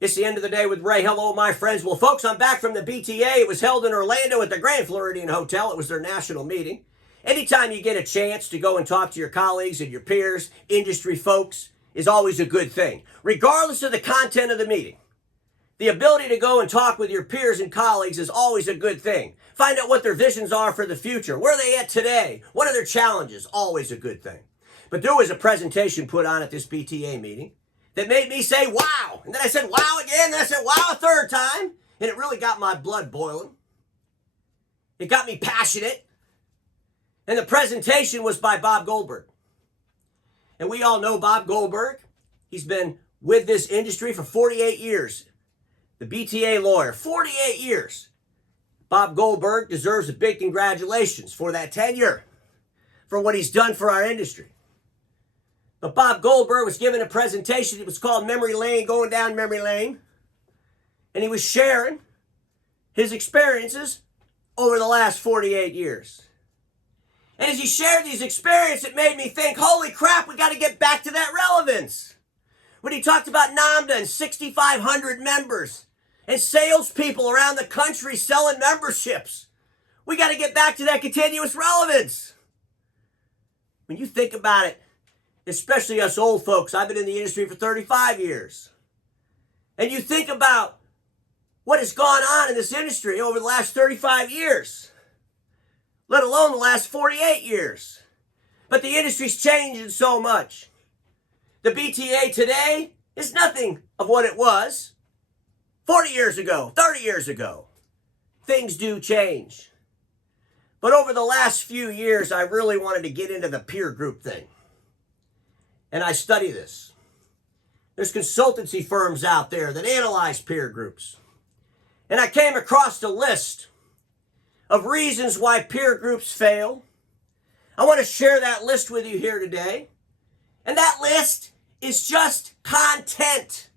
It's the end of the day with Ray. Hello, my friends. Well, folks, I'm back from the BTA. It was held in Orlando at the Grand Floridian Hotel. It was their national meeting. Anytime you get a chance to go and talk to your colleagues and your peers, industry folks, is always a good thing, regardless of the content of the meeting. The ability to go and talk with your peers and colleagues is always a good thing. Find out what their visions are for the future. Where are they at today? What are their challenges? Always a good thing. But there was a presentation put on at this BTA meeting that made me say, wow. And then I said, wow again. Then I said, wow a third time. And it really got my blood boiling. It got me passionate. And the presentation was by Bob Goldberg. And we all know Bob Goldberg. He's been with this industry for 48 years. The BTA lawyer, 48 years. Bob Goldberg deserves a big congratulations for that tenure, for what he's done for our industry. But Bob Goldberg was given a presentation. It was called Memory Lane, going down memory lane. And he was sharing his experiences over the last 48 years. And as he shared these experiences, it made me think, holy crap, we got to get back to that relevance. When he talked about NAMDA and 6,500 members and salespeople around the country selling memberships, we got to get back to that continuous relevance. When you think about it, especially us old folks, I've been in the industry for 35 years. And you think about what has gone on in this industry over the last 35 years, let alone the last 48 years. But the industry's changing so much. The BTA today is nothing of what it was 40 years ago, 30 years ago. Things do change. But over the last few years, I really wanted to get into the peer group thing. And I study this. There's consultancy firms out there that analyze peer groups. And I came across a list of reasons why peer groups fail. I want to share that list with you here today. And that list is just content.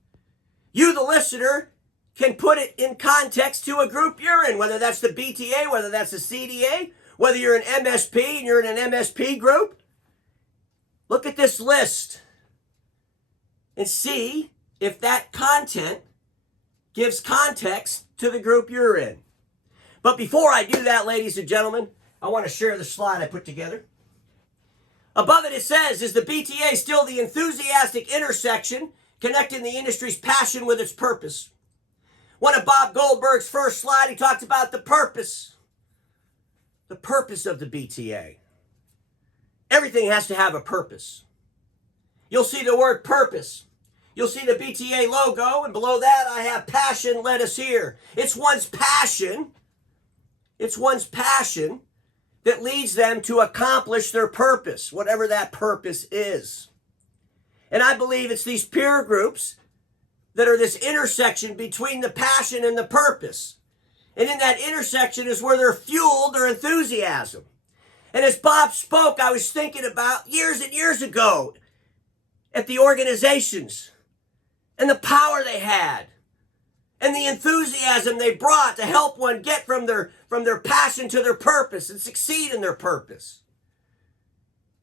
You, the listener, can put it in context to a group you're in, whether that's the BTA, whether that's the CDA, whether you're an MSP and you're in an MSP group. Look at this list and see if that content gives context to the group you're in. But before I do that, ladies and gentlemen, I want to share the slide I put together. Above it, it says, is the BTA still the enthusiastic intersection connecting the industry's passion with its purpose? One of Bob Goldberg's first slide, he talked about the purpose. The purpose of the BTA. Everything has to have a purpose. You'll see the word purpose. You'll see the BTA logo, and below that I have passion led us here. It's one's passion. It's one's passion that leads them to accomplish their purpose, whatever that purpose is. And I believe it's these peer groups that are this intersection between the passion and the purpose. And in that intersection is where they're fueled their enthusiasm. And as Bob spoke, I was thinking about years and years ago at the organizations and the power they had and the enthusiasm they brought to help one get from their passion to their purpose and succeed in their purpose.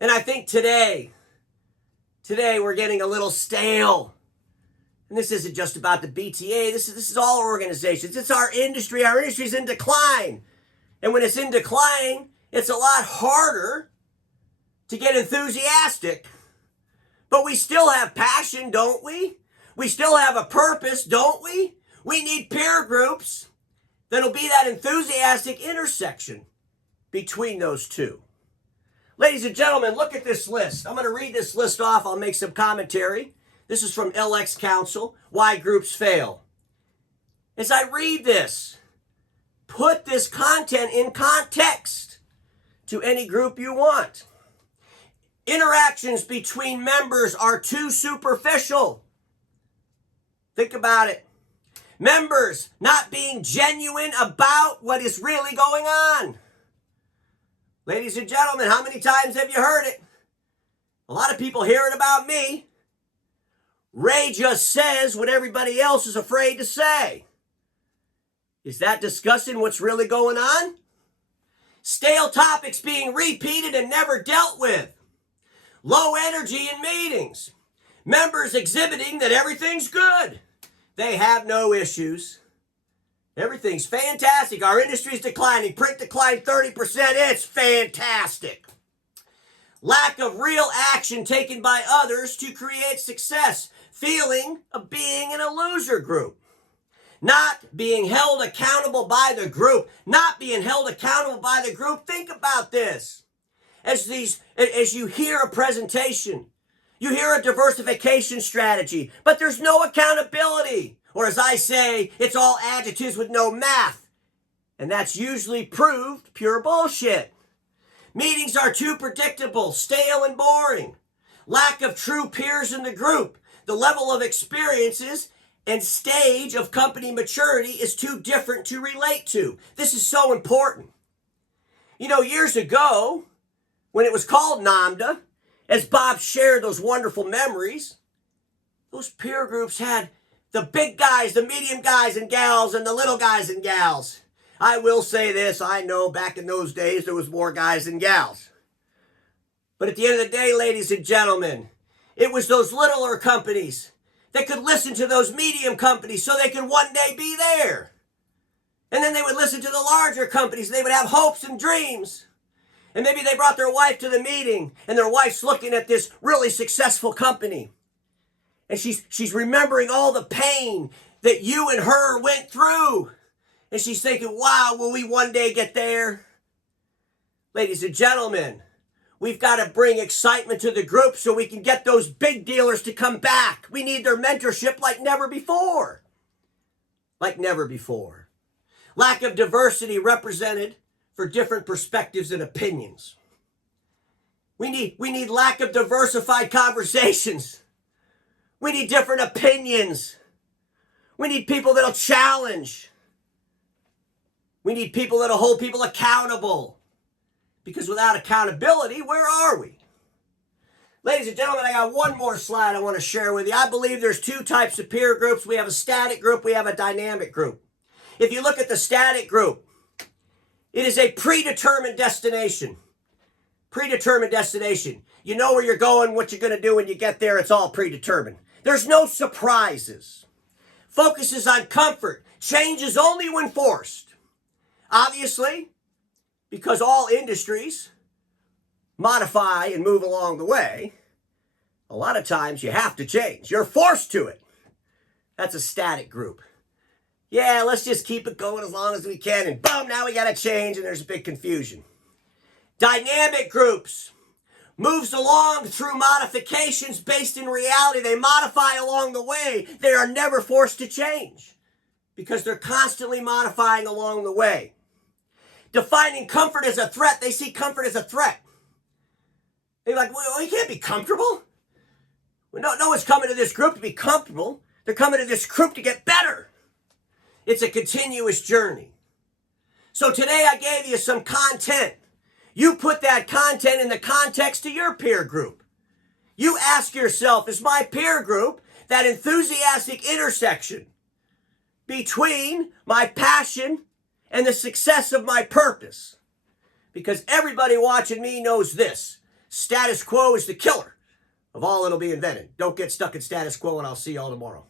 And I think today we're getting a little stale. And this isn't just about the BTA. This is all organizations. It's our industry. Our industry's in decline. And when it's in decline, it's a lot harder to get enthusiastic. But we still have passion, don't we? We still have a purpose, don't we? We need peer groups that'll be that enthusiastic intersection between those two. Ladies and gentlemen, look at this list. I'm going to read this list off. I'll make some commentary. This is from LX Council, Why Groups Fail. As I read this, put this content in context to any group you want. Interactions between members are too superficial. Think about it. Members not being genuine about what is really going on. Ladies and gentlemen, how many times have you heard it? A lot of people hear it about me. Ray just says what everybody else is afraid to say. Is that discussing what's really going on? Stale topics being repeated and never dealt with. Low energy in meetings. Members exhibiting that everything's good. They have no issues. Everything's fantastic. Our industry's declining. Print declined 30%. It's fantastic. Lack of real action taken by others to create success. Feeling of being in a loser group. Not being held accountable by the group. Not being held accountable by the group. Think about this. As you hear a presentation, you hear a diversification strategy, but there's no accountability. Or as I say, it's all adjectives with no math. And that's usually proved pure bullshit. Meetings are too predictable, stale, and boring. Lack of true peers in the group. The level of experiences and stage of company maturity is too different to relate to. This is so important. You know, years ago, when it was called NAMDA, as Bob shared those wonderful memories, those peer groups had the big guys, the medium guys and gals, and the little guys and gals. I will say this, I know back in those days there was more guys than gals. But at the end of the day, ladies and gentlemen, it was those littler companies that could listen to those medium companies so they could one day be there. And then they would listen to the larger companies and they would have hopes and dreams. And maybe they brought their wife to the meeting and their wife's looking at this really successful company. And she's remembering all the pain that you and her went through. And she's thinking, wow, will we one day get there? Ladies and gentlemen, we've got to bring excitement to the group so we can get those big dealers to come back. We need their mentorship like never before. Like never before. Lack of diversity represented for different perspectives and opinions. We need lack of diversified conversations. We need different opinions. We need people that'll challenge. We need people that'll hold people accountable. Because without accountability, where are we? Ladies and gentlemen, I got one more slide I want to share with you. I believe there's two types of peer groups. We have a static group, we have a dynamic group. If you look at the static group, it is a predetermined destination. Predetermined destination. You know where you're going, what you're going to do when you get there. It's all predetermined. There's no surprises. Focuses on comfort. Changes only when forced. Obviously, because all industries modify and move along the way, a lot of times you have to change. You're forced to it. That's a static group. Yeah, let's just keep it going as long as we can, and boom, now we got to change, and there's a big confusion. Dynamic groups moves along through modifications based in reality. They modify along the way. They are never forced to change because they're constantly modifying along the way. Defining comfort as a threat. They see comfort as a threat. They're like, well, we can't be comfortable. No one's coming to this group to be comfortable. They're coming to this group to get better. It's a continuous journey. So today I gave you some content. You put that content in the context of your peer group. You ask yourself, is my peer group that enthusiastic intersection between my passion and the success of my purpose? Because everybody watching me knows this. Status quo is the killer of all that'll be invented. Don't get stuck in status quo, and I'll see you all tomorrow.